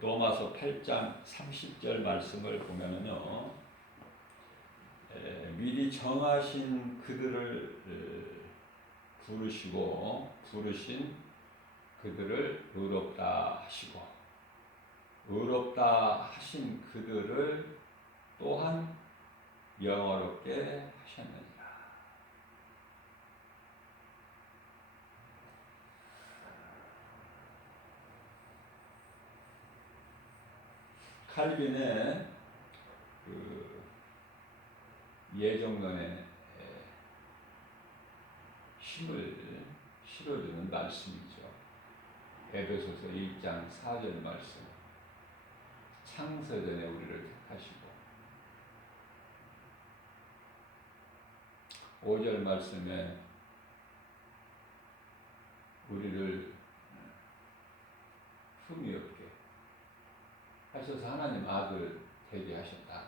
로마서 8장 30절 말씀을 보면은요, 미리 정하신 그들을 부르신 그들을 의롭다 하시고, 의롭다 하신 그들을 또한 영화롭게 하셨느니라. 칼빈의 그 예정론에 힘을 실어주는 말씀이죠. 에베소서 1장 4절 말씀. 창세전에 우리를 택하시고 5절 말씀에 우리를 흠이 없게 하셔서 하나님 아들 되게 하셨다.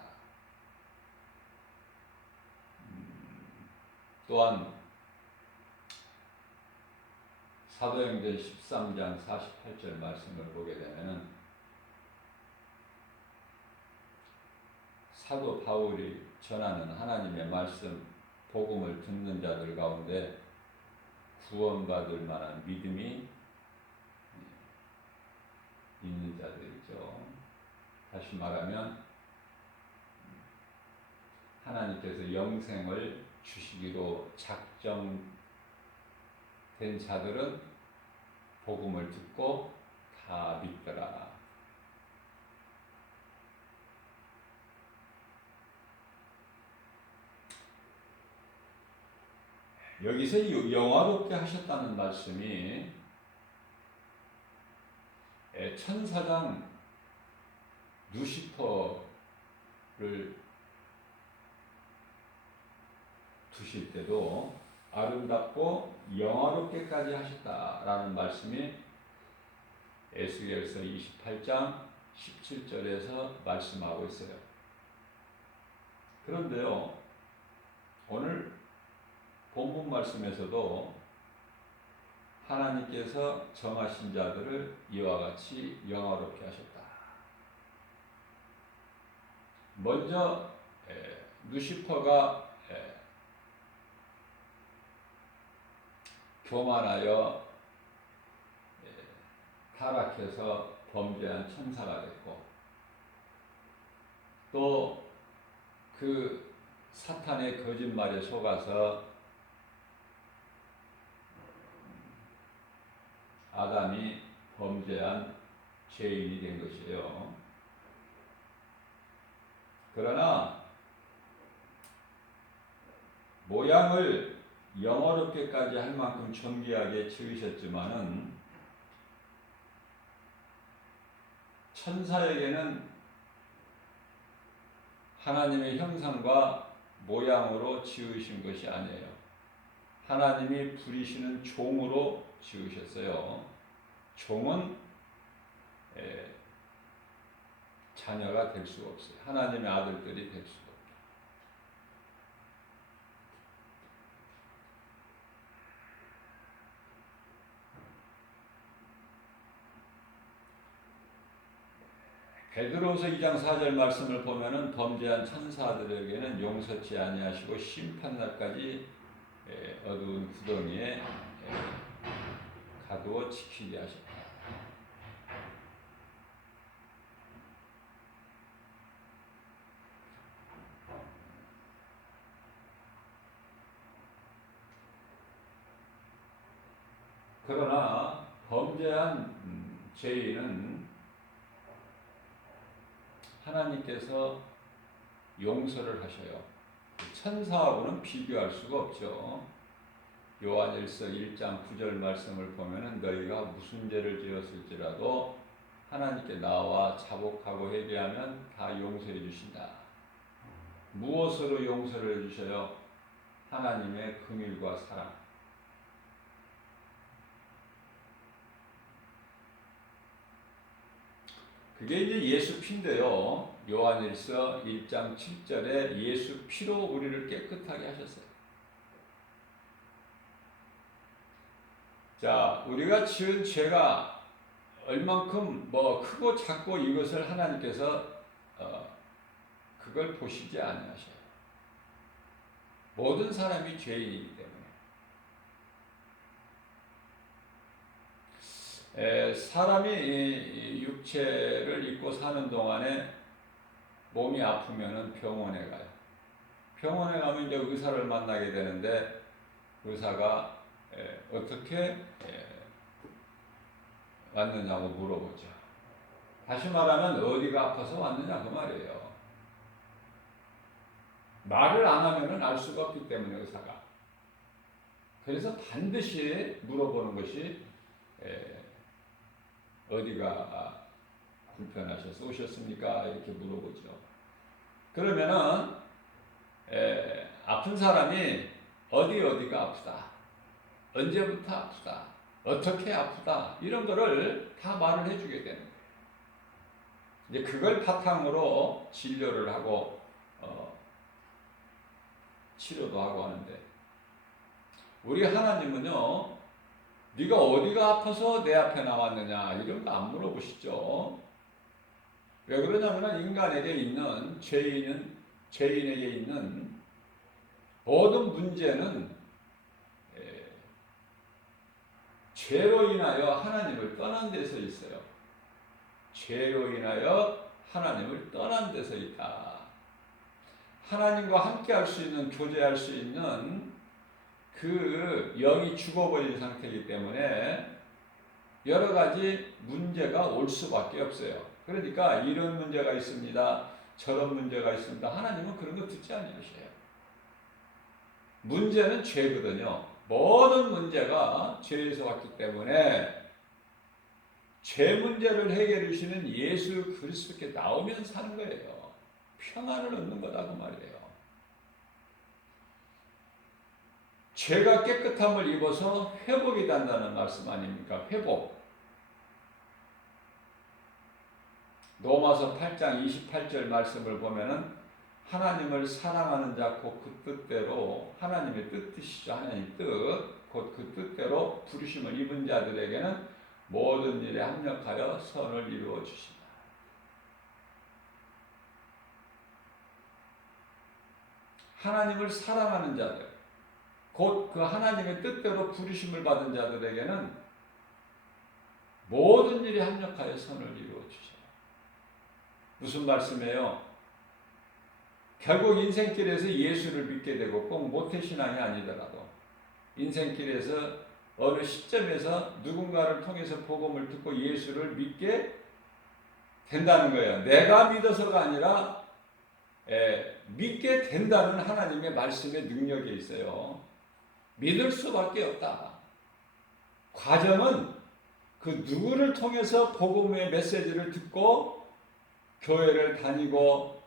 또한 사도행전 13장 48절 말씀을 보게 되면은 사도 바울이 전하는 하나님의 말씀 복음을 듣는 자들 가운데 구원받을 만한 믿음이 있는 자들이죠. 다시 말하면 하나님께서 영생을 주시기로 작정된 자들은 복음을 듣고 다 믿더라. 여기서 영화롭게 하셨다는 말씀이 천사장 루시퍼를 두실 때도 아름답고 영화롭게까지 하셨다라는 말씀이 에스겔서 28장 17절에서 말씀하고 있어요. 그런데요, 오늘 본문 말씀에서도 하나님께서 정하신 자들을 이와 같이 영화롭게 하셨다. 먼저 루시퍼가 교만하여 타락해서 범죄한 천사가 됐고, 또 그 사탄의 거짓말에 속아서 아담이 범죄한 죄인이 된 것이에요. 그러나 모양을 영어롭게까지 할 만큼 존귀하게 지으셨지만은 천사에게는 하나님의 형상과 모양으로 지으신 것이 아니에요. 하나님이 부리시는 종으로 지으셨어요. 종은 자녀가 될 수가 없어요. 하나님의 아들들이 될 수가 없어요. 베드로서 2장 4절 말씀을 보면은 범죄한 천사들에게는 용서치 아니하시고 심판날까지 어두운 구덩이에 가두어 지키게 하셨다. 그러나 범죄한 죄인은 하나님께서 용서를 하셔요. 천사하고는 비교할 수가 없죠. 요한일서 1장 9절 말씀을 보면은 너희가 무슨 죄를 지었을지라도 하나님께 나와 자복하고 회개하면 다 용서해 주신다. 무엇으로 용서를 해주셔요? 하나님의 긍휼과 사랑. 그게 이제 예수 피인데요. 요한일서 1장 7절에 예수 피로 우리를 깨끗하게 하셨어요. 자, 우리가 지은 죄가 얼만큼 뭐 크고 작고 이것을 하나님께서 그걸 보시지 아니하셔요. 모든 사람이 죄인이기 때문에 사람이 육체를 입고 사는 동안에 몸이 아프면은 병원에 가요. 병원에 가면 이제 의사를 만나게 되는데 의사가 어떻게 왔느냐고 물어보죠. 다시 말하면 어디가 아파서 왔느냐 그 말이에요. 말을 안 하면은 알 수가 없기 때문에 의사가. 그래서 반드시 물어보는 것이 어디가 불편하셔서 오셨습니까? 이렇게 물어보죠. 그러면은 아픈 사람이 어디가 아프다, 언제부터 아프다, 어떻게 아프다 이런 거를 다 말을 해주게 되는 거예요. 이제 그걸 바탕으로 진료를 하고 치료도 하고 하는데 우리 하나님은요, 네가 어디가 아파서 내 앞에 나왔느냐 이런 거 안 물어보시죠. 왜 그러냐면 인간에게 있는 죄인에게 있는 모든 문제는 죄로 인하여 하나님을 떠난 데서 있어요. 죄로 인하여 하나님을 떠난 데서 있다. 하나님과 함께 할 수 있는, 교제할 수 있는 그 영이 죽어버린 상태이기 때문에 여러 가지 문제가 올 수밖에 없어요. 그러니까 이런 문제가 있습니다, 저런 문제가 있습니다. 하나님은 그런 거 듣지 않으셔요. 문제는 죄거든요. 모든 문제가 죄에서 왔기 때문에 죄 문제를 해결해 주시는 예수 그리스도께 나오면 사는 거예요. 평안을 얻는 거다 그 말이에요. 죄가 깨끗함을 입어서 회복이 된다는 말씀 아닙니까? 회복. 로마서 8장 28절 말씀을 보면은 하나님을 사랑하는 자 곧 그 뜻대로 하나님의 뜻이시죠. 하나님 뜻 곧 그 뜻대로 부르심을 입은 자들에게는 모든 일에 합력하여 선을 이루어 주신다. 하나님을 사랑하는 자들 곧 그 하나님의 뜻대로 부르심을 받은 자들에게는 모든 일에 합력하여 선을 이루어 주셔요. 무슨 말씀이에요? 결국 인생길에서 예수를 믿게 되고 꼭 모태신앙이 아니더라도 인생길에서 어느 시점에서 누군가를 통해서 복음을 듣고 예수를 믿게 된다는 거예요. 내가 믿어서가 아니라 믿게 된다는 하나님의 말씀의 능력이 있어요. 믿을 수밖에 없다. 과정은 그 누구를 통해서 복음의 메시지를 듣고 교회를 다니고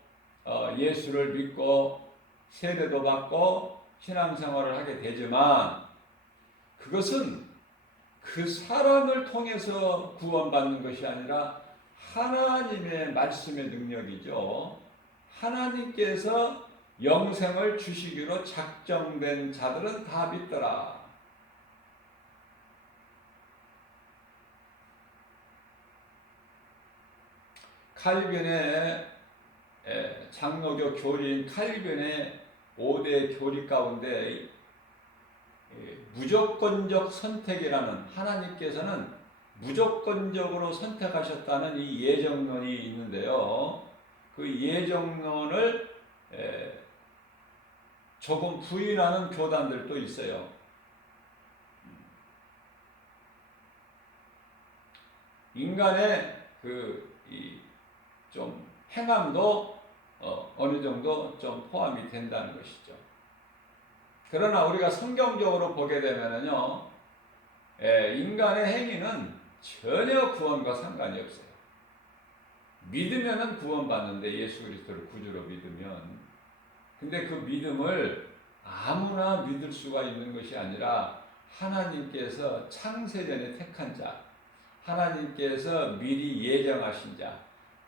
예수를 믿고 세례도 받고 신앙생활을 하게 되지만 그것은 그 사람을 통해서 구원받는 것이 아니라 하나님의 말씀의 능력이죠. 하나님께서 영생을 주시기로 작정된 자들은 다 믿더라. 칼빈의 장로교 교리인 칼빈의 5대 교리 가운데 무조건적 선택이라는, 하나님께서는 무조건적으로 선택하셨다는 이 예정론이 있는데요. 그 예정론을 조금 부인하는 교단들도 있어요. 인간의 좀 행함도 어느 정도 좀 포함이 된다는 것이죠. 그러나 우리가 성경적으로 보게 되면은요, 인간의 행위는 전혀 구원과 상관이 없어요. 믿으면은 구원받는데, 예수 그리스도를 구주로 믿으면. 근데 그 믿음을 아무나 믿을 수가 있는 것이 아니라 하나님께서 창세전에 택한 자, 하나님께서 미리 예정하신 자,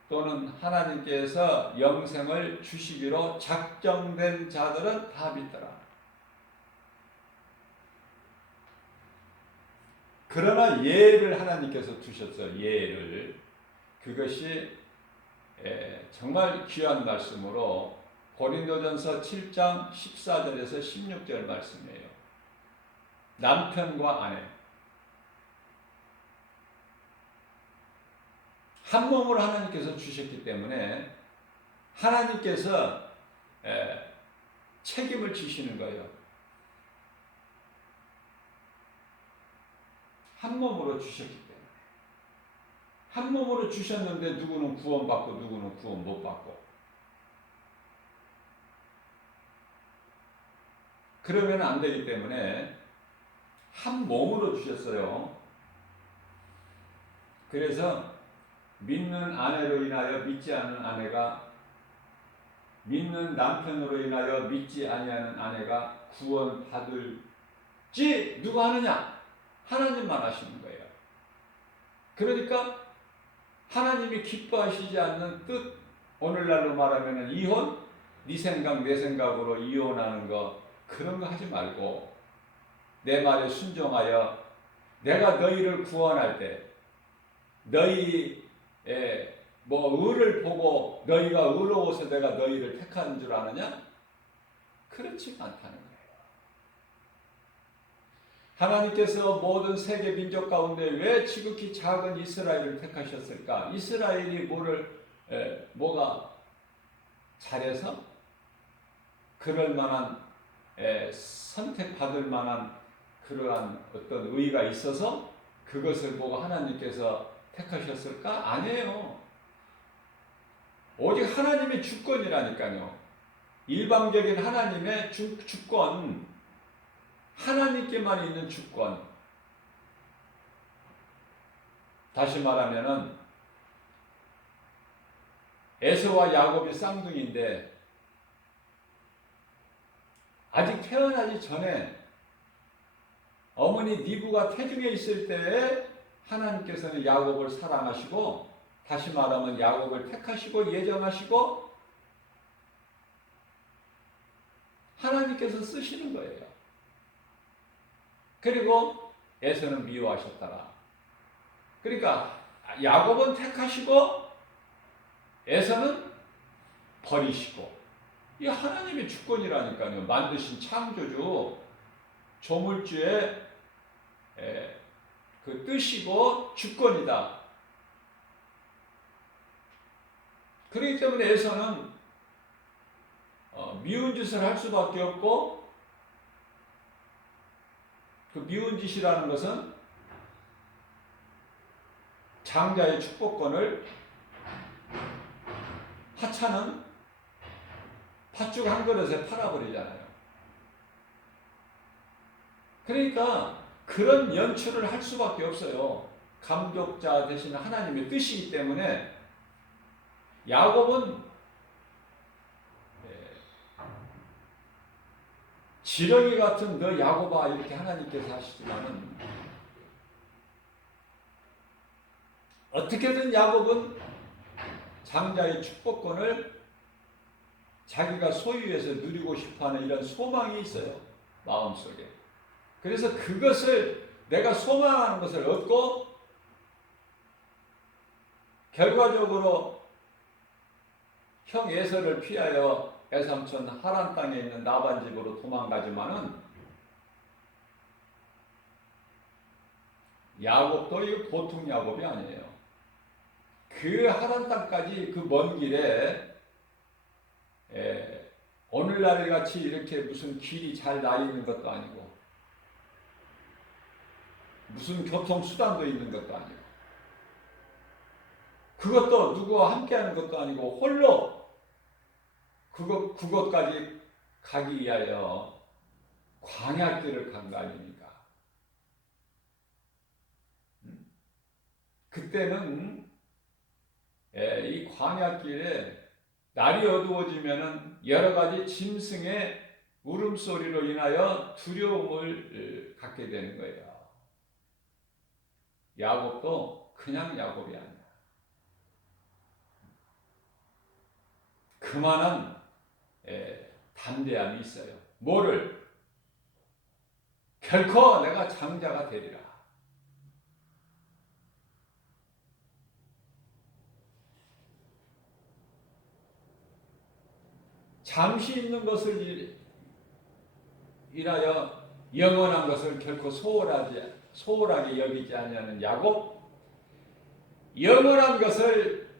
또는 하나님께서 영생을 주시기로 작정된 자들은 다 믿더라. 그러나 예를 하나님께서 두셨어요. 예를. 그것이 정말 귀한 말씀으로 고린도전서 7장 14절에서 16절 말씀이에요. 남편과 아내 한 몸으로 하나님께서 주셨기 때문에 하나님께서 책임을 지시는 거예요. 한 몸으로 주셨기 때문에. 한 몸으로 주셨는데 누구는 구원받고 누구는 구원 못 받고. 그러면 안 되기 때문에 한 몸으로 주셨어요. 그래서 믿는 아내로 인하여 믿지 않는 아내가, 믿는 남편으로 인하여 믿지 아니하는 아내가 구원받을지 누가 하느냐? 하나님만 하시는 거예요. 그러니까 하나님이 기뻐하시지 않는 뜻, 오늘날로 말하면 이혼, 네 생각 내 생각으로 이혼하는 거, 그런 거 하지 말고 내 말에 순종하여 내가 너희를 구원할 때 너희 의를 보고 너희가 의로워서 내가 너희를 택한 줄 아느냐? 그렇지 않다는 거예요. 하나님께서 모든 세계 민족 가운데 왜 지극히 작은 이스라엘을 택하셨을까? 이스라엘이 뭐가 잘해서 그럴 만한 선택받을 만한 그러한 어떤 의의가 있어서 그것을 보고 하나님께서 택하셨을까? 아니에요. 오직 하나님의 주권이라니까요. 일방적인 하나님의 주권, 하나님께만 있는 주권. 다시 말하면은 에서와 야곱이 쌍둥이인데 아직 태어나기 전에 어머니 리브가 태중에 있을 때에 하나님께서는 야곱을 사랑하시고, 다시 말하면 야곱을 택하시고 예정하시고 하나님께서 쓰시는 거예요. 그리고 에서는 미워하셨더라. 그러니까 야곱은 택하시고 에서는 버리시고, 이 하나님의 주권이라니까요. 만드신 창조주 조물주의 그 뜻이고 주권이다. 그렇기 때문에 에서는 미운 짓을 할 수밖에 없고, 그 미운 짓이라는 것은 장자의 축복권을 하찮은 팥죽 한 그릇에 팔아버리잖아요. 그러니까 그런 연출을 할 수밖에 없어요. 감독자 대신 하나님의 뜻이기 때문에 야곱은 지렁이 같은 너 야곱아 이렇게 하나님께서 하시지만은 어떻게든 야곱은 장자의 축복권을 자기가 소유해서 누리고 싶어하는 이런 소망이 있어요. 마음속에. 그래서 그것을 내가 소망하는 것을 얻고 결과적으로 형 에서를 피하여 애삼촌 하란 땅에 있는 나반 집으로 도망가지만은 야곱도 이거 보통 야곱이 아니에요. 그 하란 땅까지 그 먼 길에 오늘날 같이 이렇게 무슨 길이 잘 나 있는 것도 아니고 무슨 교통수단도 있는 것도 아니고 그것도 누구와 함께하는 것도 아니고 홀로 그것까지 가기 위하여 광야길을 간 거 아닙니까? 그때는 이 광야길에 날이 어두워지면은 여러 가지 짐승의 울음소리로 인하여 두려움을 갖게 되는 거예요. 야곱도 그냥 야곱이 아니야. 그만한 담대함이 있어요. 뭐를? 결코 내가 장자가 되리라. 잠시 있는 것을 인하여 영원한 것을 결코 소홀하게 여기지 아니하는 야곱, 영원한 것을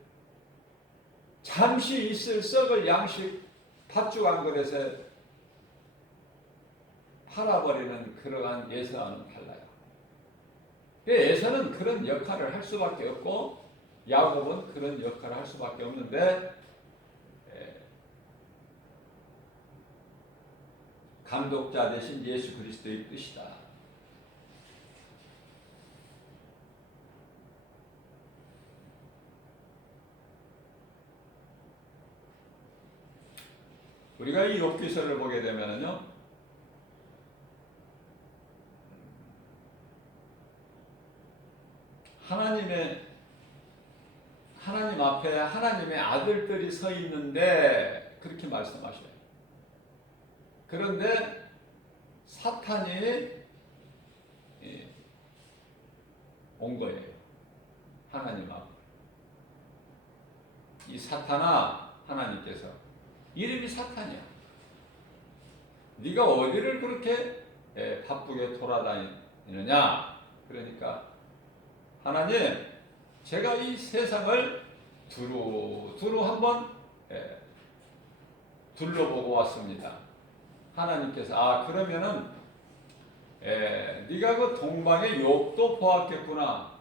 잠시 있을 썩을 양식 팥죽 한 그릇에 팔아버리는 그러한 에서와는 달라요. 에서는 그런 역할을 할 수밖에 없고 야곱은 그런 역할을 할 수밖에 없는데 감독자 대신 예수 그리스도의 뜻이다. 우리가 이 욥기서를 보게 되면요, 하나님 앞에 하나님의 아들들이 서 있는데 그렇게 말씀하셔요. 그런데 사탄이 온 거예요. 하나님 앞에. 이 사탄아, 하나님께서 이름이 사탄이야. 네가 어디를 그렇게 바쁘게 돌아다니느냐? 그러니까 하나님, 제가 이 세상을 두루두루 한번 둘러보고 왔습니다. 하나님께서 그러면은 네가 그 동방의 욥도 보았겠구나.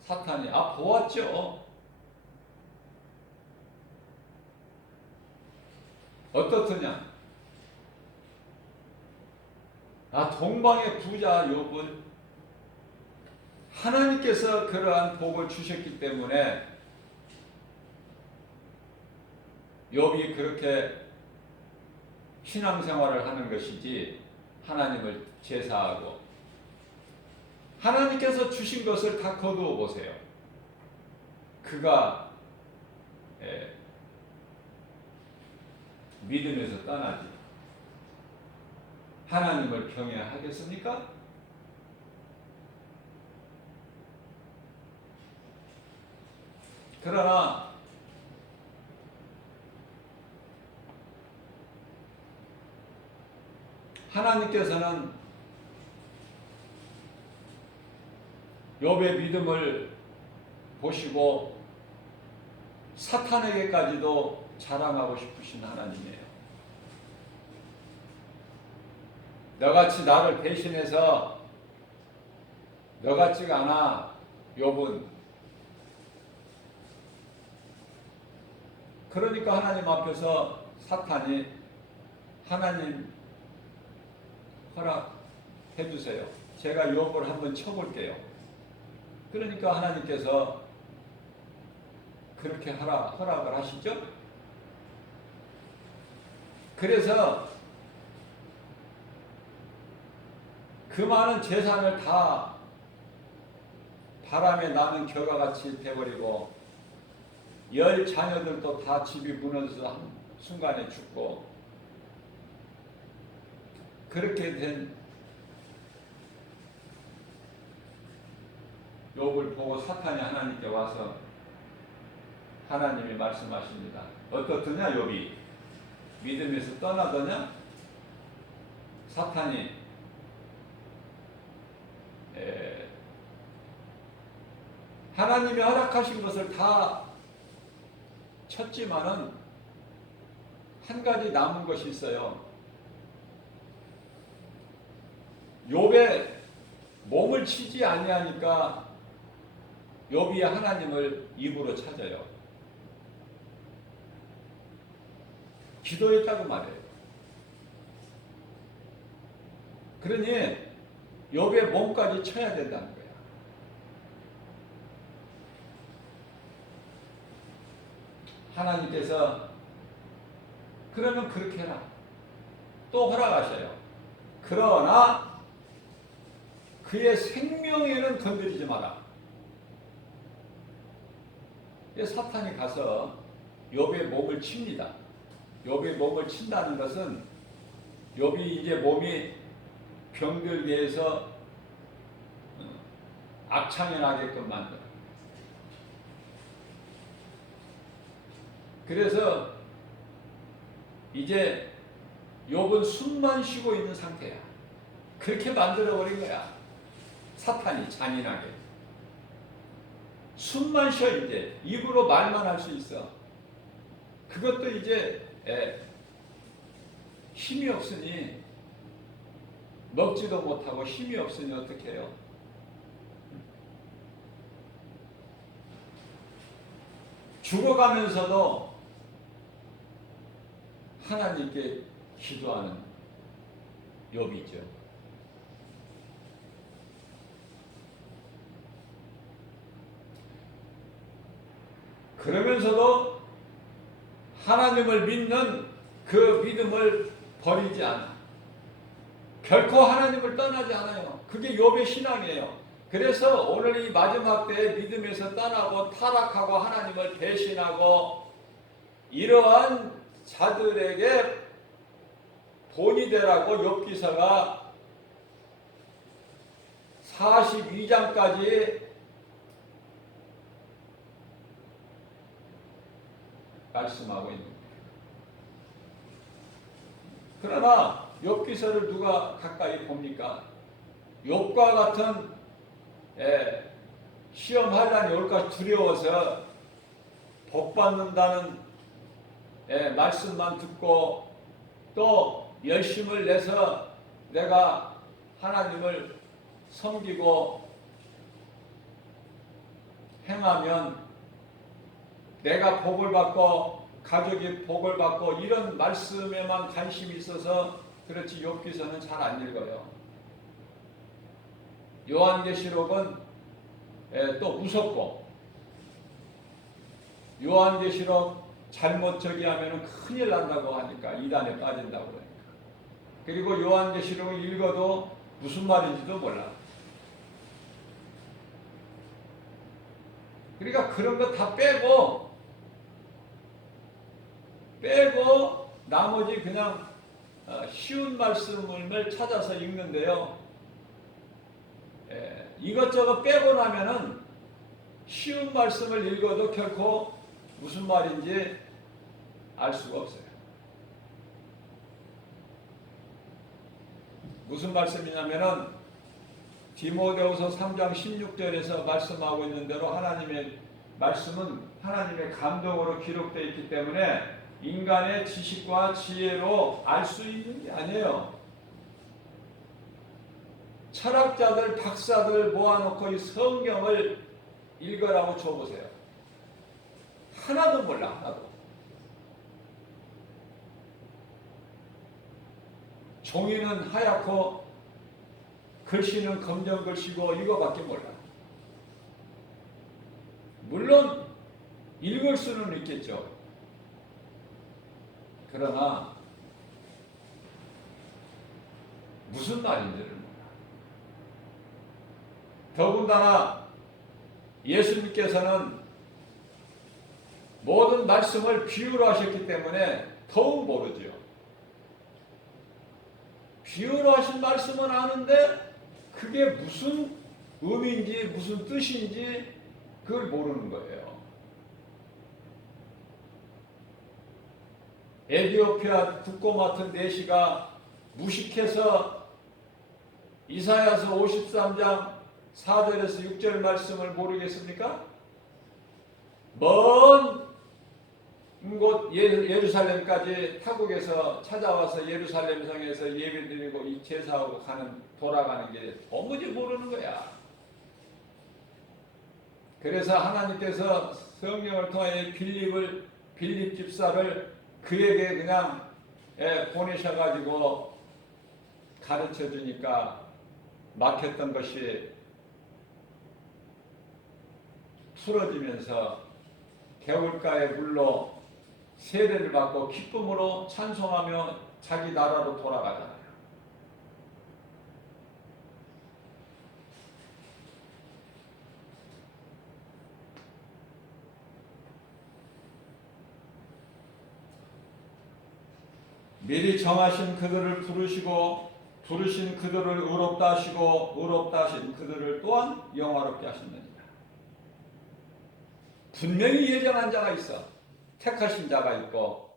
사탄이 보았죠. 어떻더냐? 동방의 부자 욥은 하나님께서 그러한 복을 주셨기 때문에 욥이 그렇게 신앙생활을 하는 것이지, 하나님을 제사하고 하나님께서 주신 것을 다 거두어 보세요. 그가 믿음에서 떠나지 하나님을 경외하겠습니까? 그러나 하나님께서는 욥의 믿음을 보시고 사탄에게까지도 자랑하고 싶으신 하나님이에요. 너같이 나를 배신해서 너같지가 않아 욥은. 그러니까 하나님 앞에서 사탄이 하나님 허락해 주세요. 제가 욥을 한번 쳐볼게요. 그러니까 하나님께서 그렇게 허락을 하시죠. 그래서 그 많은 재산을 다 바람에 나는 겨가같이 돼버리고 10 자녀들도 다 집이 무너져서 한순간에 죽고, 그렇게 된 욥을 보고 사탄이 하나님께 와서 하나님이 말씀하십니다. 어떻더냐 욥이? 믿음에서 떠나더냐? 사탄이 하나님이 허락하신 것을 다 쳤지만은 한 가지 남은 것이 있어요. 욥의 몸을 치지 아니하니까 욥이 하나님을 입으로 찾아요. 기도했다고 말해요. 그러니 욥의 몸까지 쳐야 된다는 거야. 하나님께서 그러면 그렇게 해라. 또 허락하셔요. 그러나 그의 생명에는 건드리지 마라. 사탄이 가서 욥의 몸을 칩니다. 욥의 몸을 친다는 것은 욥이 이제 몸이 병들게 해서 악창이 나게끔 만들어. 그래서 이제 욥은 숨만 쉬고 있는 상태야. 그렇게 만들어버린 거야. 사탄이 잔인하게. 숨만 쉬어 이제. 입으로 말만 할 수 있어. 그것도 이제 힘이 없으니 먹지도 못하고 힘이 없으니 어떻게 해요? 죽어가면서도 하나님께 기도하는 욥이죠. 그러면서도 하나님을 믿는 그 믿음을 버리지 않아. 결코 하나님을 떠나지 않아요. 그게 욥의 신앙이에요. 그래서 오늘 이 마지막 때에 믿음에서 떠나고 타락하고 하나님을 배신하고 이러한 자들에게 본이 되라고 욥기서가 42장까지 말씀하고 있는 거예요. 그러나 욥기서를 누가 가까이 봅니까? 욥과 같은 시험 환난이 올까 두려워서 복받는다는 말씀만 듣고 또 열심을 내서 내가 하나님을 섬기고 행하면 내가 복을 받고 가족이 복을 받고 이런 말씀에만 관심이 있어서 그렇지 욥기서는 잘 안 읽어요. 요한계시록은 또 무섭고 요한계시록 잘못 하면은 큰일 난다고 하니까 이단에 빠진다고 그러니까. 그리고 요한계시록을 읽어도 무슨 말인지도 몰라. 그러니까 그런 거 다 빼고 나머지 그냥 쉬운 말씀을 찾아서 읽는데요. 이것저것 빼고 나면은 쉬운 말씀을 읽어도 결코 무슨 말인지 알 수가 없어요. 무슨 말씀이냐면은 디모데후서 3장 16절에서 말씀하고 있는 대로 하나님의 말씀은 하나님의 감동으로 기록되어 있기 때문에 인간의 지식과 지혜로 알 수 있는 게 아니에요. 철학자들, 박사들 모아놓고 이 성경을 읽으라고 줘보세요. 하나도 몰라, 하나도. 종이는 하얗고 글씨는 검정 글씨고 이거밖에 몰라. 물론 읽을 수는 있겠죠. 그러나 무슨 말인지를 몰라. 더군다나 예수님께서는 모든 말씀을 비유로 하셨기 때문에 더욱 모르죠. 비유로 하신 말씀은 아는데 그게 무슨 의미인지 무슨 뜻인지 그걸 모르는 거예요. 에디오피아 두꺼 맡은 내시가 무식해서 이사야서 53장 4절에서 6절 말씀을 모르겠습니까? 먼 곳 예루살렘까지 타국에서 찾아와서 예루살렘 성에서 예배드리고 이 제사하고 돌아가는 게 도무지 모르는 거야. 그래서 하나님께서 성령을 통해 빌립 집사를 그에게 그냥 보내셔가지고 가르쳐 주니까 막혔던 것이 풀어지면서 개울가의 물로 세례를 받고 기쁨으로 찬송하며 자기 나라로 돌아가잖아요. 미리 정하신 그들을 부르신 그들을 의롭다 하시고 의롭다 하신 그들을 또한 영화롭게 하셨느니라. 분명히 예정한 자가 있어. 택하신 자가 있고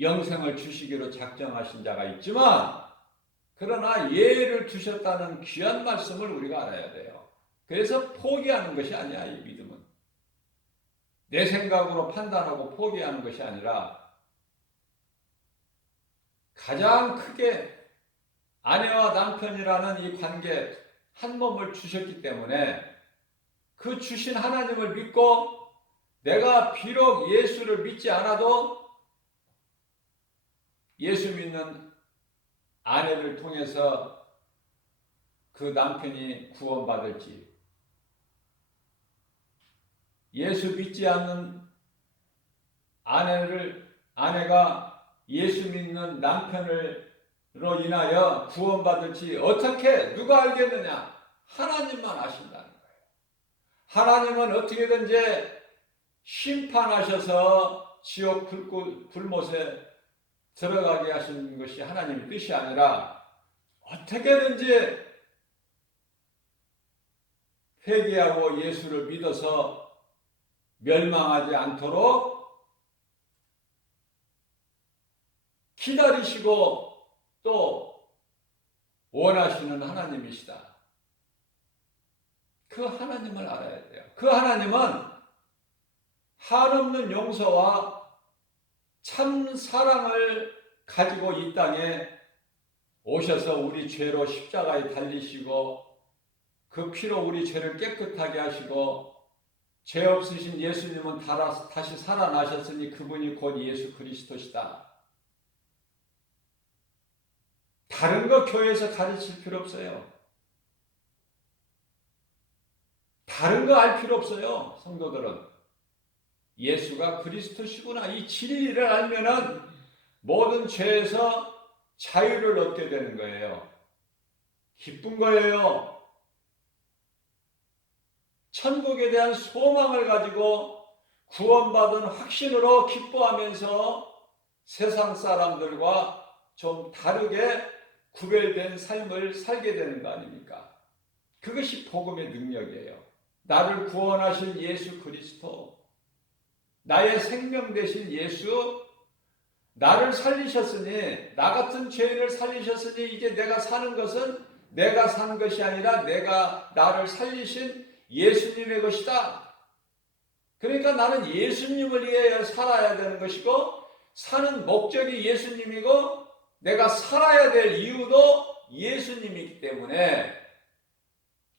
영생을 주시기로 작정하신 자가 있지만 그러나 예를 두셨다는 귀한 말씀을 우리가 알아야 돼요. 그래서 포기하는 것이 아니야, 이 믿음은. 내 생각으로 판단하고 포기하는 것이 아니라 가장 크게 아내와 남편이라는 이 관계 한 몸을 주셨기 때문에 그 주신 하나님을 믿고 내가 비록 예수를 믿지 않아도 예수 믿는 아내를 통해서 그 남편이 구원받을지, 예수 믿지 않는 아내가 예수 믿는 남편으로 인하여 구원받을지 어떻게 누가 알겠느냐? 하나님만 아신다는 거예요. 하나님은 어떻게든지 심판하셔서 지옥 불못에 들어가게 하시는 것이 하나님의 뜻이 아니라 어떻게든지 회개하고 예수를 믿어서 멸망하지 않도록 기다리시고 또 원하시는 하나님이시다. 그 하나님을 알아야 돼요. 그 하나님은 한없는 용서와 참 사랑을 가지고 이 땅에 오셔서 우리 죄로 십자가에 달리시고 그 피로 우리 죄를 깨끗하게 하시고 죄 없으신 예수님은 다시 살아나셨으니 그분이 곧 예수 그리스도시다. 다른 거 교회에서 가르칠 필요 없어요. 다른 거 알 필요 없어요. 성도들은 예수가 그리스도시구나 이 진리를 알면은 모든 죄에서 자유를 얻게 되는 거예요. 기쁜 거예요. 천국에 대한 소망을 가지고 구원받은 확신으로 기뻐하면서 세상 사람들과 좀 다르게 구별된 삶을 살게 되는 거 아닙니까? 그것이 복음의 능력이에요. 나를 구원하신 예수 그리스도, 나의 생명 되신 예수, 나를 살리셨으니, 나 같은 죄인을 살리셨으니 이제 내가 사는 것은 내가 산 것이 아니라 나를 살리신 예수님의 것이다. 그러니까 나는 예수님을 위해 살아야 되는 것이고 사는 목적이 예수님이고 내가 살아야 될 이유도 예수님이기 때문에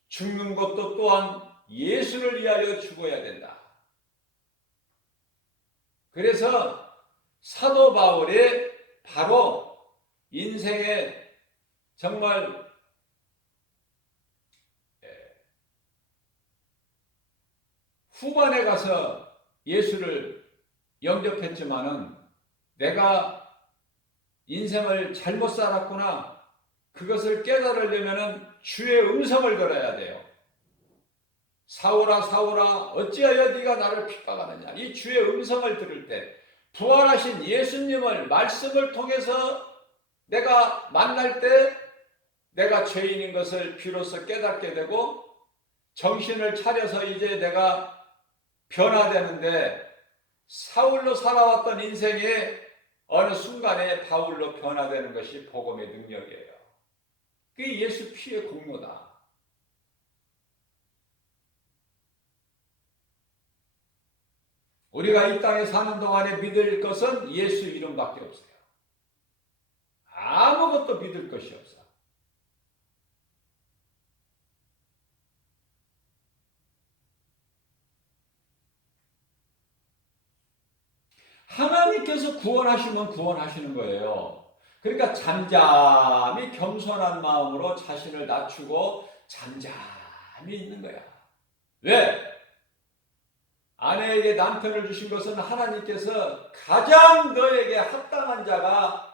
죽는 것도 또한 예수를 위하여 죽어야 된다. 그래서 사도 바울이 바로 인생의 정말 후반에 가서 예수를 영접했지만은 내가 인생을 잘못 살았구나. 그것을 깨달으려면은 주의 음성을 들어야 돼요. 사울아 사울아 어찌하여 네가 나를 핍박하느냐. 이 주의 음성을 들을 때 부활하신 예수님을 말씀을 통해서 내가 만날 때 내가 죄인인 것을 비로소 깨닫게 되고 정신을 차려서 이제 내가 변화되는데 사울로 살아왔던 인생이 어느 순간에 바울로 변화되는 것이 복음의 능력이에요. 그게 예수 피의 공로다. 우리가 이 땅에 사는 동안에 믿을 것은 예수 이름밖에 없어요. 아무것도 믿을 것이 없어. 하나님께서 구원하시면 구원하시는 거예요. 그러니까 잠잠히 겸손한 마음으로 자신을 낮추고 잠잠히 있는 거야. 왜? 아내에게 남편을 주신 것은 하나님께서 가장 너에게 합당한 자가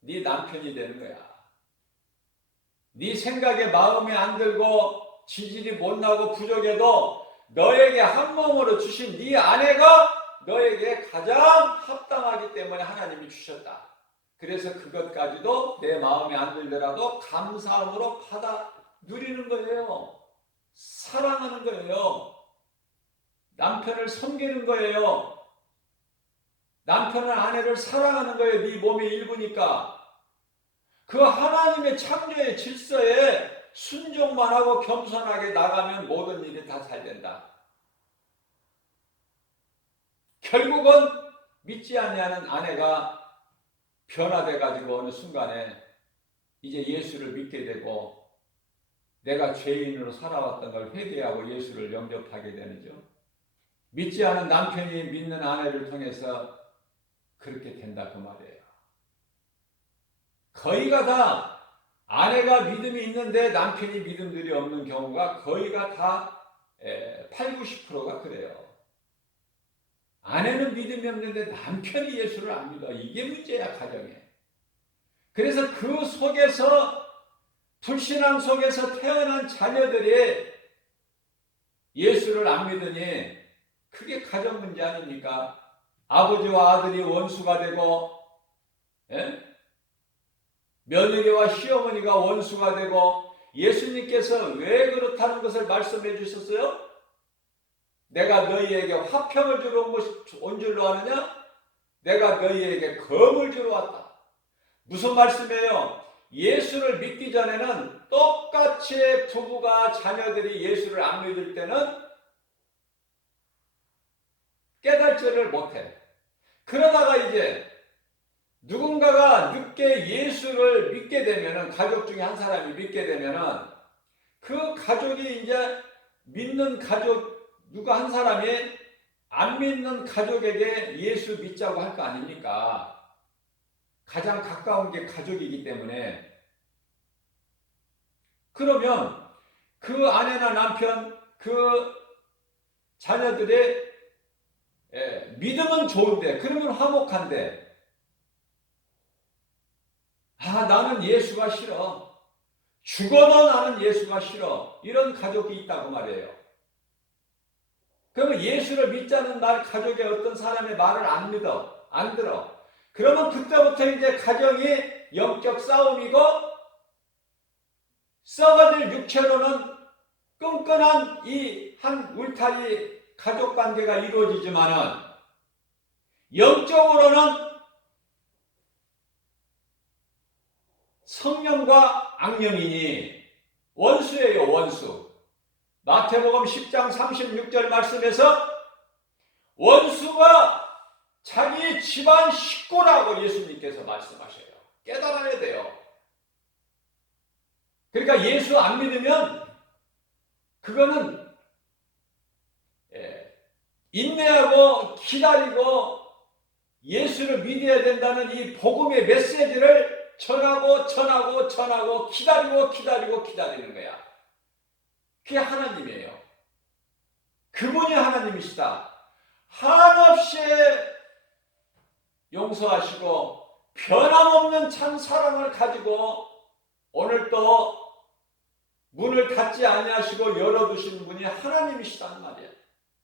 네 남편이 되는 거야. 네 생각에 마음에 안 들고 지질이 못나고 부족해도 너에게 한 몸으로 주신 네 아내가 너에게 가장 합당하기 때문에 하나님이 주셨다. 그래서 그것까지도 내 마음에 안 들더라도 감사함으로 받아 누리는 거예요. 사랑하는 거예요. 남편을 섬기는 거예요. 남편은 아내를 사랑하는 거예요. 네 몸의 일부니까. 그 하나님의 창조의 질서에 순종만 하고 겸손하게 나가면 모든 일이 다 잘 된다. 결국은 믿지 아니하는 아내가 변화돼 가지고 어느 순간에 이제 예수를 믿게 되고 내가 죄인으로 살아왔던 걸 회개하고 예수를 영접하게 되는죠. 믿지 않은 남편이 믿는 아내를 통해서 그렇게 된다 그 말이에요. 거의가 다 아내가 믿음이 있는데 남편이 믿음들이 없는 경우가 거의가 다 8, 90%가 그래요. 아내는 믿음이 없는데 남편이 예수를 안 믿어. 이게 문제야, 가정에. 그래서 그 속에서 불신앙 속에서 태어난 자녀들이 예수를 안 믿으니 그게 가정 문제 아닙니까? 아버지와 아들이 원수가 되고 며느리와 시어머니가 원수가 되고 예수님께서 왜 그렇다는 것을 말씀해 주셨어요? 내가 너희에게 화평을 주러 온 줄로 아느냐? 내가 너희에게 검을 주러 왔다. 무슨 말씀이에요? 예수를 믿기 전에는 똑같이 부부가 자녀들이 예수를 안 믿을 때는 깨달지를 못해. 그러다가 이제 누군가가 늦게 예수를 믿게 되면은, 가족 중에 한 사람이 믿게 되면은 그 가족이 이제 믿는 가족 누가 한 사람이 안 믿는 가족에게 예수 믿자고 할 거 아닙니까? 가장 가까운 게 가족이기 때문에. 그러면 그 아내나 남편, 그 자녀들의 믿음은 좋은데, 그러면 화목한데, 나는 예수가 싫어. 죽어도 나는 예수가 싫어. 이런 가족이 있다고 말이에요. 그러면 예수를 믿자는 가족의 어떤 사람의 말을 안 믿어. 안 들어. 그러면 그때부터 이제 가정이 영적 싸움이고, 썩어질 육체로는 끈끈한 이 한 울타리 가족 관계가 이루어지지만은 영적으로는 성령과 악령이니 원수예요, 원수. 마태복음 10장 36절 말씀에서 원수가 자기 집안 식구라고 예수님께서 말씀하셔요. 깨달아야 돼요. 그러니까 예수 안 믿으면 그거는 인내하고 기다리고 예수를 믿어야 된다는 이 복음의 메시지를 전하고 기다리는 거야. 그게 하나님이에요. 그분이 하나님이시다. 한없이 용서하시고 변함없는 참 사랑을 가지고 오늘도 문을 닫지 아니하시고 열어두신 분이 하나님이시단 말이에요.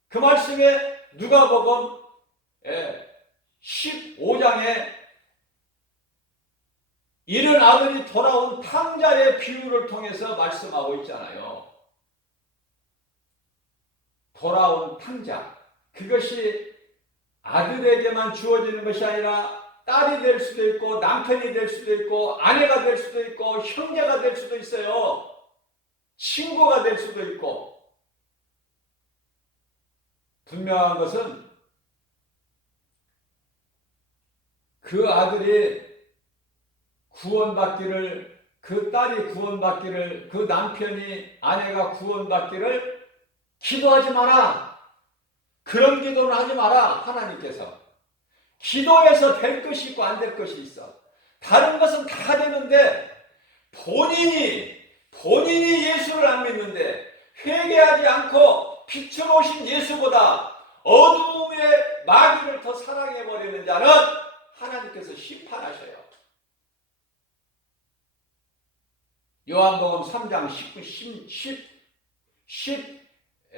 그 말씀에 누가복음 15장에 잃은 아들이 돌아온 탕자의 비유를 통해서 말씀하고 있잖아요. 돌아온 탕자. 그것이 아들에게만 주어지는 것이 아니라 딸이 될 수도 있고 남편이 될 수도 있고 아내가 될 수도 있고 형제가 될 수도 있어요. 친구가 될 수도 있고. 분명한 것은 그 아들이 구원받기를, 그 딸이 구원받기를, 그 남편이, 아내가 구원받기를 기도하지 마라. 그런 기도는 하지 마라. 하나님께서. 기도해서 될 것이 있고 안 될 것이 있어. 다른 것은 다 되는데 본인이 예수를 안 믿는데 회개하지 않고 빛으로 오신 예수보다 어두움의 마귀를 더 사랑해버리는 자는 하나님께서 심판하셔요. 요한복음 3장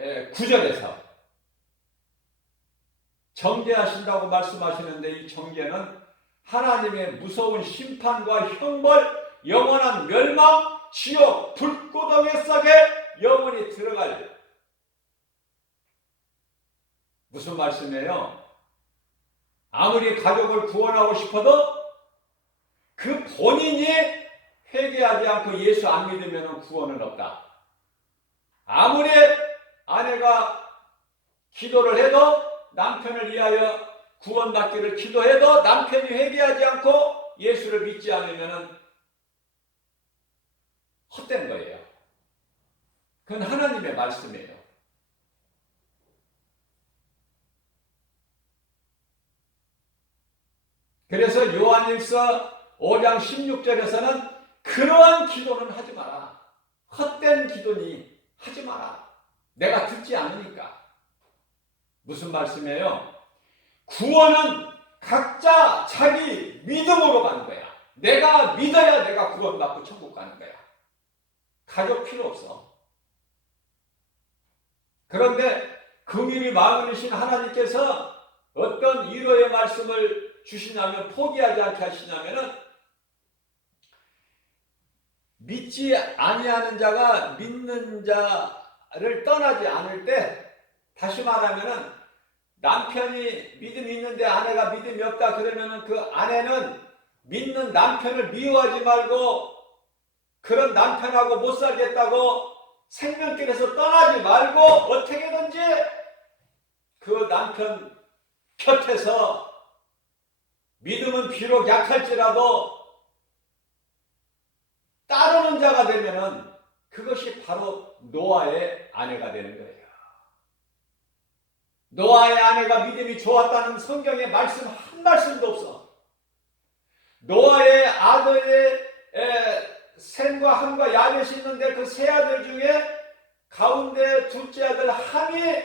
19절에서 정죄하신다고 말씀하시는데 이 정죄는 하나님의 무서운 심판과 형벌, 영원한 멸망, 지옥, 불구덩이 속에 영원히 들어갈 무슨 말씀이에요? 아무리 가족을 구원하고 싶어도 그 본인이 회개하지 않고 예수 안 믿으면 구원은 없다. 아무리 아내가 기도를 해도 남편을 위하여 구원받기를 기도해도 남편이 회개하지 않고 예수를 믿지 않으면 헛된 거예요. 그건 하나님의 말씀이에요. 그래서 요한일서 5장 16절에서는 그러한 기도는 하지 마라. 헛된 기도니 하지 마라. 내가 듣지 않으니까. 무슨 말씀이에요? 구원은 각자 자기 믿음으로 가는 거야. 내가 믿어야 내가 구원받고 천국 가는 거야. 가족 필요 없어. 그런데 긍휼이 많으신 하나님께서 어떤 위로의 말씀을 주시냐면, 포기하지 않게 하시냐면은, 믿지 아니하는 자가 믿는 자를 떠나지 않을 때, 다시 말하면은 남편이 믿음이 있는데 아내가 믿음이 없다 그러면은 그 아내는 믿는 남편을 미워하지 말고 그런 남편하고 못 살겠다고 생명길에서 떠나지 말고 어떻게든지 그 남편 곁에서 믿음은 비록 약할지라도 따르는 자가 되면은 그것이 바로 노아의 아내가 되는 거예요. 노아의 아내가 믿음이 좋았다는 성경의 말씀 한 말씀도 없어. 노아의 아들의 셈과 함과 야벳이 있는데 그 세 아들 중에 가운데 둘째 아들 함이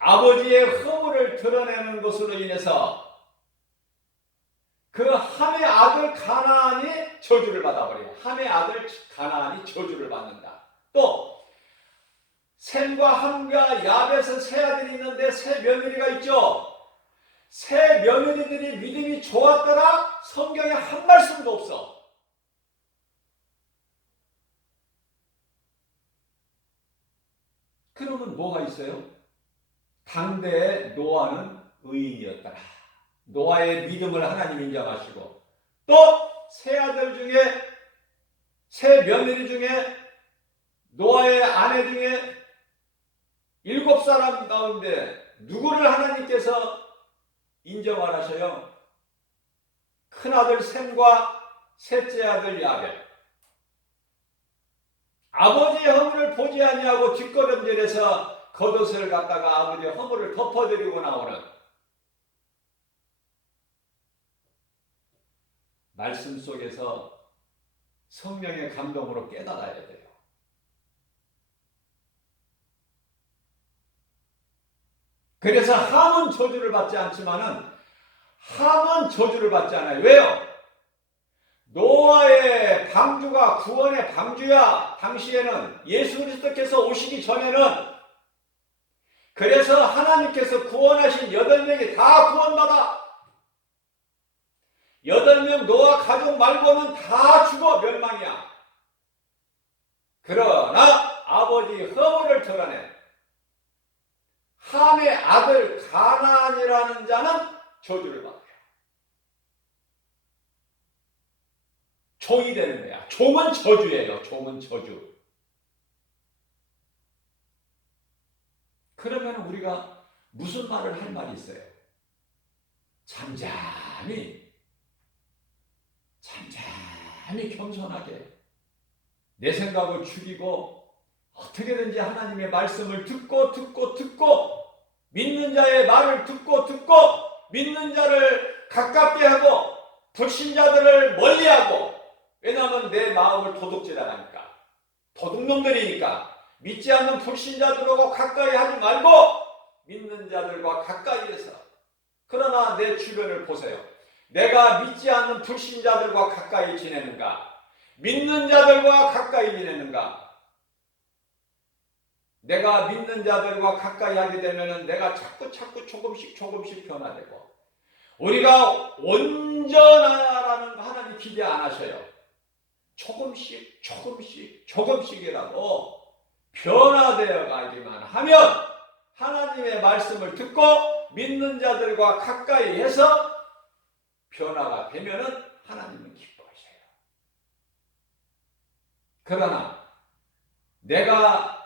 아버지의 허물을 드러내는 것으로 인해서 그 함의 아들 가나안이 저주를 받아버려요. 함의 아들 가나안이 저주를 받는다. 또 셈과 함과 야벳은 세 아들이 있는데 세 며느리가 있죠. 세 며느리들이 믿음이 좋았더라 성경에 한 말씀도 없어. 그러면 뭐가 있어요? 당대의 노아는 의인이었더라. 노아의 믿음을 하나님 인정하시고, 또 세 아들 중에, 세 며느리 중에, 노아의 아내 중에 7사람 가운데 누구를 하나님께서 인정을 하셔요? 큰아들 셈과 셋째 아들 야벳. 아버지의 허물을 보지 아니하고 뒷걸음질해서 겉옷을 갖다가 아버지의 허물을 덮어드리고 나오는 말씀 속에서 성령의 감동으로 깨달아야 돼요. 그래서 함은 저주를 받지 않지만은 함은 저주를 받지 않아요. 왜요? 노아의 방주가 구원의 방주야. 당시에는 예수 그리스도께서 오시기 전에는. 그래서 하나님께서 구원하신 8명이 다 구원받아. 8명 노아 가족 말고는 다 죽어 멸망이야. 그러나 아버지 허물을 드러낸 함의 아들 가나안이라는 자는 저주를 받아요. 종이 되는 거야. 종은 저주예요. 종은 저주. 그러면 우리가 무슨 말을 할 말이 있어요? 잠잠히 겸손하게 내 생각을 죽이고 어떻게든지 하나님의 말씀을 듣고 믿는 자의 말을 듣고 믿는 자를 가깝게 하고 불신자들을 멀리하고. 왜냐하면 내 마음을 도둑질하니까, 도둑놈들이니까. 믿지 않는 불신자들하고 가까이 하지 말고 믿는 자들과 가까이에서. 그러나 내 주변을 보세요. 내가 믿지 않는 불신자들과 가까이 지내는가? 믿는 자들과 가까이 지내는가? 내가 믿는 자들과 가까이 하게 되면 내가 자꾸 조금씩 변화되고, 우리가 온전하라는 하나님 기대 안 하셔요. 조금씩이라도 변화되어 가기만 하면 하나님의 말씀을 듣고 믿는 자들과 가까이 해서 변화가 되면은 하나님은 기뻐하셔요. 그러나 내가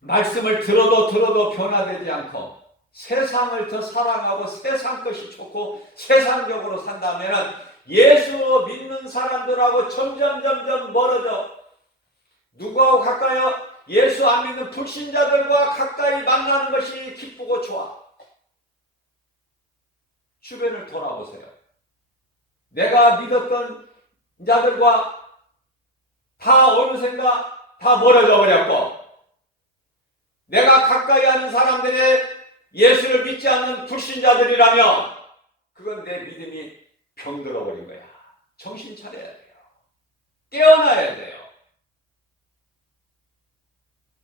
말씀을 들어도 변화되지 않고 세상을 더 사랑하고 세상 것이 좋고 세상적으로 산다면 예수 믿는 사람들하고 점점 멀어져. 누구하고 가까이요? 예수 안 믿는 불신자들과 가까이 만나는 것이 기쁘고 좋아. 주변을 돌아보세요. 내가 믿었던 자들과 다 어느샌가 다 멀어져 버렸고, 내가 가까이 하는 사람들의 예수를 믿지 않는 불신자들이라면 그건 내 믿음이 병들어 버린 거야. 정신 차려야 돼요. 깨어나야 돼요.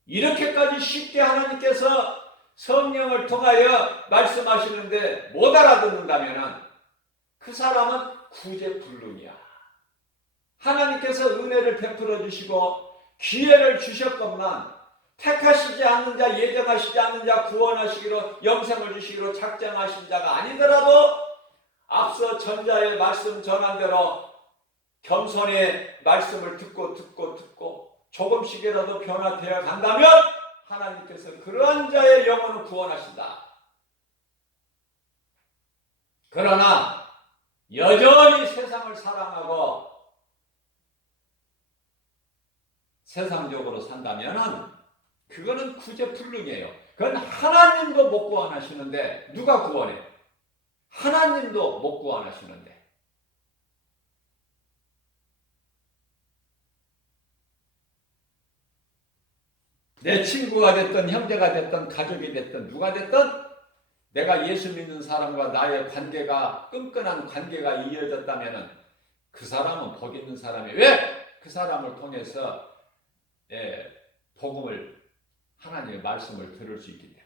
이렇게까지 쉽게 하나님께서 성령을 통하여 말씀하시는데 못 알아듣는다면 그 사람은 구제불능이야. 하나님께서 은혜를 베풀어 주시고 기회를 주셨건만 택하시지 않는 자, 예정하시지 않는 자 구원하시기로, 영생을 주시기로 작정하신 자가 아니더라도 앞서 전자의 말씀 전한 대로 겸손히 말씀을 듣고 조금씩이라도 변화되어 간다면 하나님께서 그러한 자의 영혼을 구원하신다. 그러나 여전히 세상을 사랑하고 세상적으로 산다면 그거는 구제불능이에요. 그건 하나님도 못 구원하시는데 누가 구원해? 하나님도 못 구원하시는데. 내 친구가 됐든 형제가 됐든 가족이 됐든 누가 됐든 내가 예수 믿는 사람과 나의 관계가 끈끈한 관계가 이어졌다면 그 사람은 복 있는 사람이에요. 왜? 그 사람을 통해서 복음을, 하나님의 말씀을 들을 수 있기 때문에.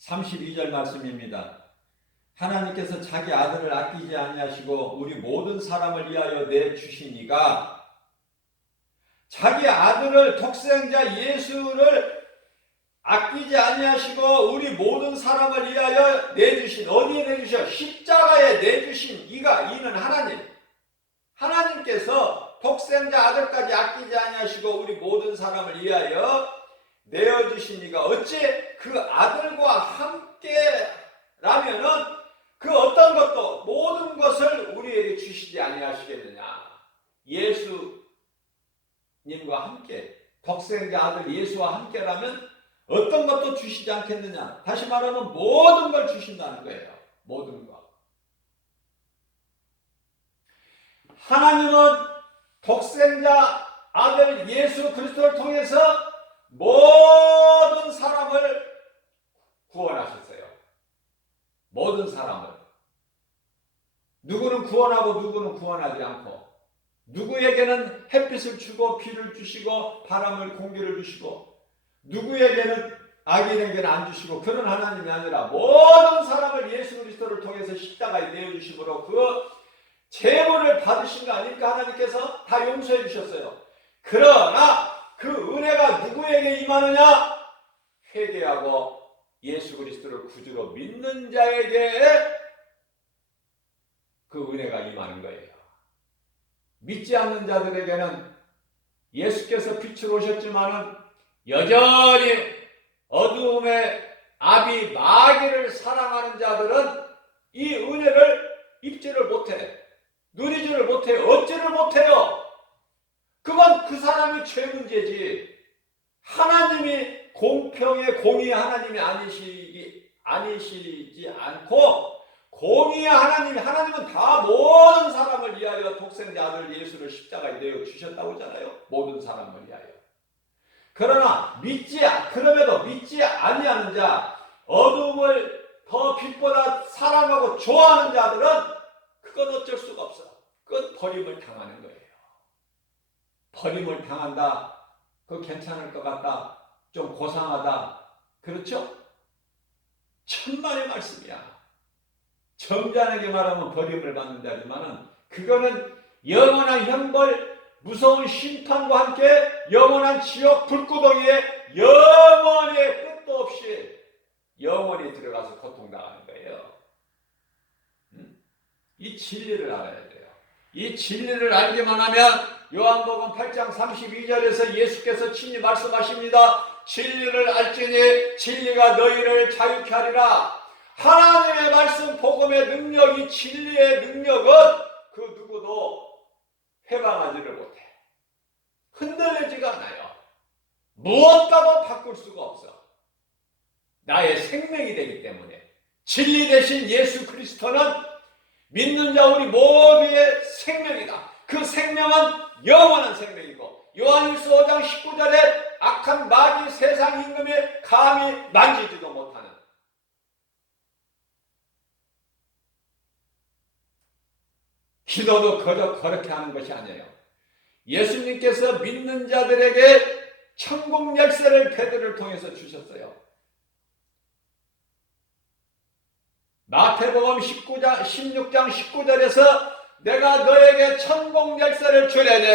(32절) 말씀입니다. 하나님께서 자기 아들을 아끼지 아니하시고 우리 모든 사람을 위하여 내주시니가, 자기 아들을, 독생자 예수를 아끼지 아니하시고 우리 모든 사람을 위하여 내주신, 어디에 내주셔? 십자가에 내주신 이는 하나님. 하나님께서 독생자 아들까지 아끼지 아니하시고 우리 모든 사람을 위하여 내어주신 이가 어찌 그 아들과 함께라면은 그 어떤 것도 모든 것을 우리에게 주시지 아니하시겠느냐. 예수님과 함께, 독생자 아들 예수와 함께라면 어떤 것도 주시지 않겠느냐. 다시 말하면 모든 걸 주신다는 거예요. 모든 것. 하나님은 독생자 아들 예수 그리스도를 통해서 모든 사람을 구원하셨어요. 모든 사람을. 누구는 구원하고 누구는 구원하지 않고, 누구에게는 햇빛을 주고 비를 주시고 바람을 공기를 주시고, 누구에게는 악인에게는 안 주시고, 그런 하나님이 아니라 모든 사람을 예수 그리스도를 통해서 십자가에 내어주심으로 그 제물을 받으신 거 아닙니까? 하나님께서 다 용서해 주셨어요. 그러나 그 은혜가 누구에게 임하느냐? 회개하고 예수 그리스도를 구주로 믿는 자에게 그 은혜가 임하는 거예요. 믿지 않는 자들에게는 예수께서 빛으로 오셨지만은 여전히 어두움의 아비 마귀를 사랑하는 자들은 이 은혜를 입지를 못해. 누리지를 못해요. 얻지를 못해요. 그건 그 사람이 죄 문제지. 하나님이 공평의 공의의 하나님이 아니시지 않고 공의의 하나님은 다 모든 사람을 위하여 독생자 아들 예수를 십자가에 내어 주셨다고 하잖아요. 모든 사람을 위하여. 그러나 그럼에도 믿지 아니하는 자, 어둠을 더 빛보다 사랑하고 좋아하는 자들은 그건 어쩔 수가 없어. 그건 버림을 당하는 거예요. 버림을 당한다. 그거 괜찮을 것 같다. 좀 고상하다. 그렇죠? 천만의 말씀이야. 점잖게 말하면 버림을 받는 자지만은 그거는 영원한 형벌, 무서운 심판과 함께 영원한 지옥 불구덩이에 영원히 끝도 없이 영원히 들어가서 고통당하는 거예요. 이 진리를 알아야 돼요. 이 진리를 알기만 하면 요한복음 8장 32절에서 예수께서 친히 말씀하십니다. 진리를 알지니 진리가 너희를 자유케 하리라. 하나님의 말씀 복음의 능력이, 진리의 능력은 그 누구도 해방하지를 못해. 흔들리지가 않아요. 무엇과도 바꿀 수가 없어. 나의 생명이 되기 때문에. 진리 대신 예수 그리스도는 믿는 자 우리 모두의 생명이다. 그 생명은 영원한 생명이고, 요한일서 5장 19절에 악한 마귀 세상 임금에 감히 만지지도 못하는, 기도도 그저 그렇게 하는 것이 아니에요. 예수님께서 믿는 자들에게 천국 열쇠를 베드로를 통해서 주셨어요. 마태복음 16장 19절에서 내가 너에게 천국 열쇠를 주려니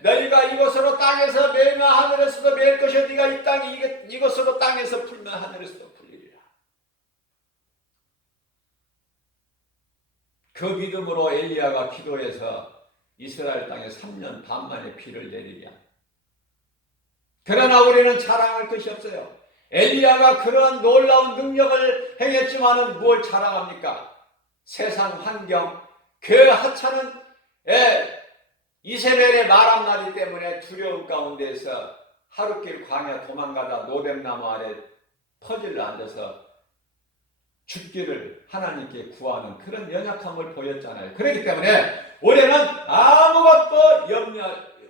너희가 이것으로 땅에서 매면 하늘에서도 매일 것이요 네가 이 땅에 이것으로 땅에서 풀면 하늘에서도 풀리리라. 그 믿음으로 엘리야가 기도해서 이스라엘 땅에 3년 반 만에 비를 내리랴. 그러나 우리는 자랑할 것이 없어요. 엘리야가 그런 놀라운 능력을 행했지만은 뭘 자랑합니까? 세상 환경, 그 하찮은 이세벨의 말 한마디 때문에 두려움 가운데서 하룻길 광야 도망가다 노뎀나무 아래 퍼질러 앉아서 죽기를 하나님께 구하는 그런 연약함을 보였잖아요. 그렇기 때문에 우리는 아무것도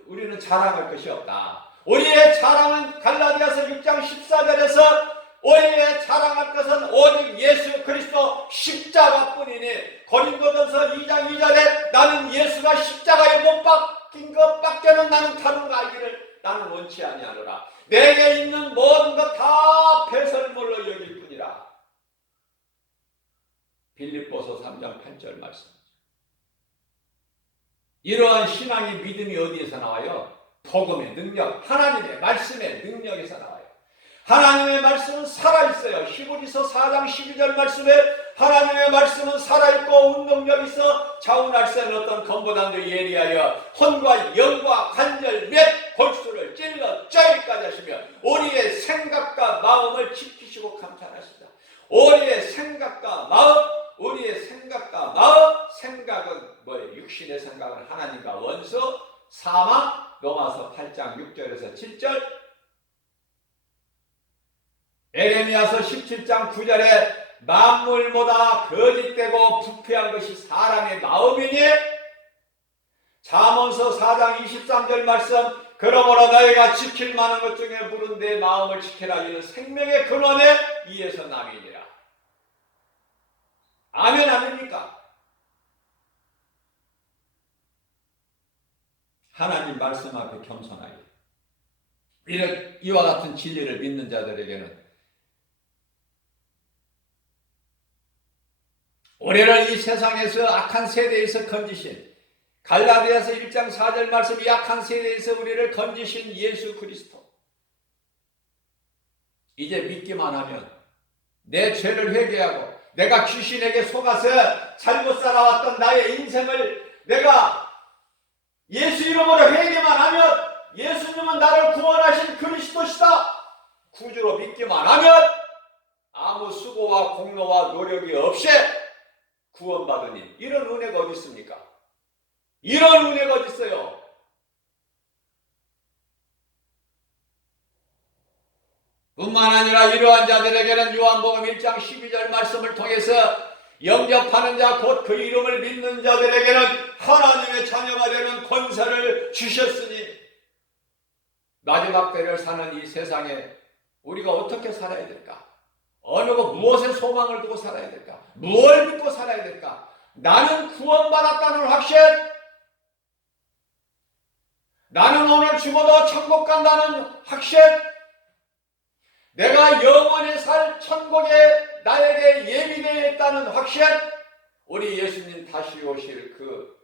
우리는 자랑할 것이 없다. 우리의 자랑은 갈라디아서 6장 14절에서 우리의 자랑할 것은 오직 예수 그리스도 십자가뿐이니, 고린도전서 2장 2절에 나는 예수가 십자가에 못 박힌 것밖에는 나는 다른 거 알기를 나는 원치 아니하노라. 내게 있는 모든 것 다 배설물로 여길 뿐이라. 빌립보서 3장 8절 말씀. 이러한 신앙의 믿음이 어디에서 나와요? 복음의 능력, 하나님의 말씀의 능력에서 나와요. 하나님의 말씀은 살아있어요. 히브리서 4장 12절 말씀에 하나님의 말씀은 살아있고 운동력 있어 자운할 새는 어떤 검보단도 예리하여 혼과 영과 관절 몇 골수를 찔러 쪄기까지 하시며 우리의 생각과 마음을 지키시고 감찰하시다. 우리의 생각과 마음, 생각은 뭐예요? 육신의 생각은 하나님과 원수, 사망, 로마서 8장 6절에서 7절, 에레미야서 17장 9절에 만물보다 거짓되고 부패한 것이 사람의 마음이니, 잠언서 4장 23절 말씀, 그러므로 너희가 지킬 만한 것 중에 물은 내 마음을 지키라. 이는 생명의 근원에 이에서 남이니라. 아멘 아닙니까? 하나님 말씀 앞에 겸손하게 이와 같은 진리를 믿는 자들에게는 우리를 이 세상에서 악한 세대에서 건지신, 갈라디아서 1장 4절 말씀, 이 악한 세대에서 우리를 건지신 예수 그리스도, 이제 믿기만 하면 내 죄를 회개하고 내가 귀신에게 속아서 잘못 살아왔던 나의 인생을 내가 예수 이름으로 회개만 하면 예수님은 나를 구원하신 그리스도시다 구주로 믿기만 하면 아무 수고와 공로와 노력이 없이 구원받으니, 이런 은혜가 어디 있습니까? 이런 은혜가 어디 있어요? 뿐만 아니라 이러한 자들에게는 요한복음 1장 12절 말씀을 통해서 영접하는 자 곧 그 이름을 믿는 자들에게는 하나님의 자녀가 되는 권세를 주셨으니, 마지막 때를 사는 이 세상에 우리가 어떻게 살아야 될까? 어느 것 무엇에 소망을 두고 살아야 될까? 무엇을 믿고 살아야 될까? 나는 구원받았다는 확신, 나는 오늘 죽어도 천국 간다는 확신, 내가 영원히 살 천국에 나에게 예비되어 있다는 확신, 우리 예수님 다시 오실 그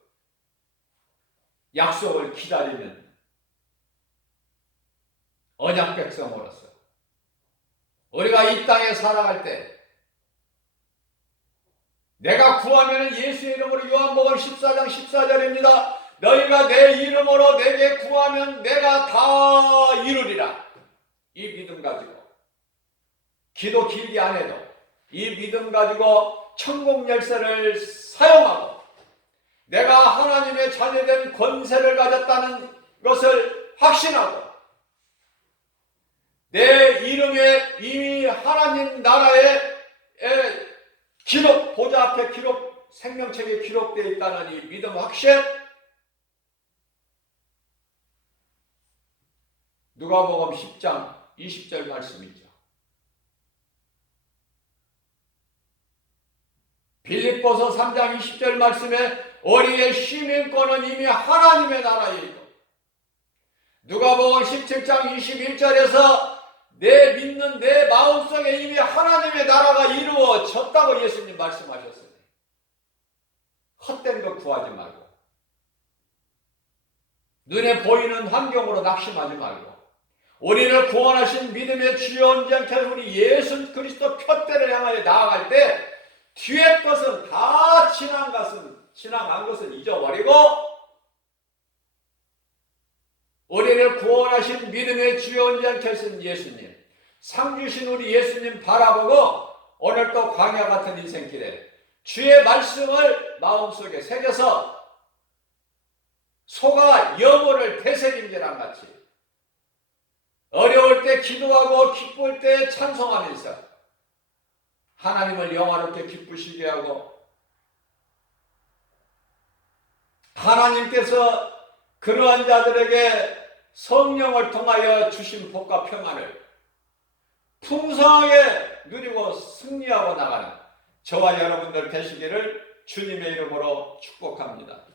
약속을 기다리는 언약 백성으로서 우리가 이 땅에 살아갈 때 내가 구하면 예수의 이름으로 요한복음 14장 14절입니다. 너희가 내 이름으로 내게 구하면 내가 다 이루리라. 이 믿음 가지고 기도 길게 안 해도 이 믿음 가지고 천국 열쇠를 사용하고 내가 하나님의 자녀된 권세를 가졌다는 것을 확신하고 내 이름에 이미 하나님 나라의 기록, 보좌 앞에 기록, 생명책에 기록되어 있다는 이 믿음 확신, 누가복음 10장 20절 말씀이죠. 빌립보서 3장 20절 말씀에 우리의 시민권은 이미 하나님의 나라에 있고, 누가복음 17장 21절에서 내 믿는 내 마음속에 이미 하나님의 나라가 이루어졌다고 예수님 말씀하셨어요. 헛된 거 구하지 말고 눈에 보이는 환경으로 낙심하지 말고 우리를 구원하신 믿음의 주여 온전케 우리 예수 그리스도 표대를 향하여 나아갈 때 뒤의 것은 다 지나간 것은 잊어버리고 우리를 구원하신 믿음의 주여 온전케 하신 예수님, 상 주신 우리 예수님 바라보고 오늘 또 광야 같은 인생길에 주의 말씀을 마음속에 새겨서 소가 여모를 되새김질한 같이 어려울 때 기도하고 기쁠 때 찬송하면서 하나님을 영화롭게 기쁘시게 하고 하나님께서 그러한 자들에게 성령을 통하여 주신 복과 평안을 풍성하게 누리고 승리하고 나가는 저와 여러분들 되시기를 주님의 이름으로 축복합니다.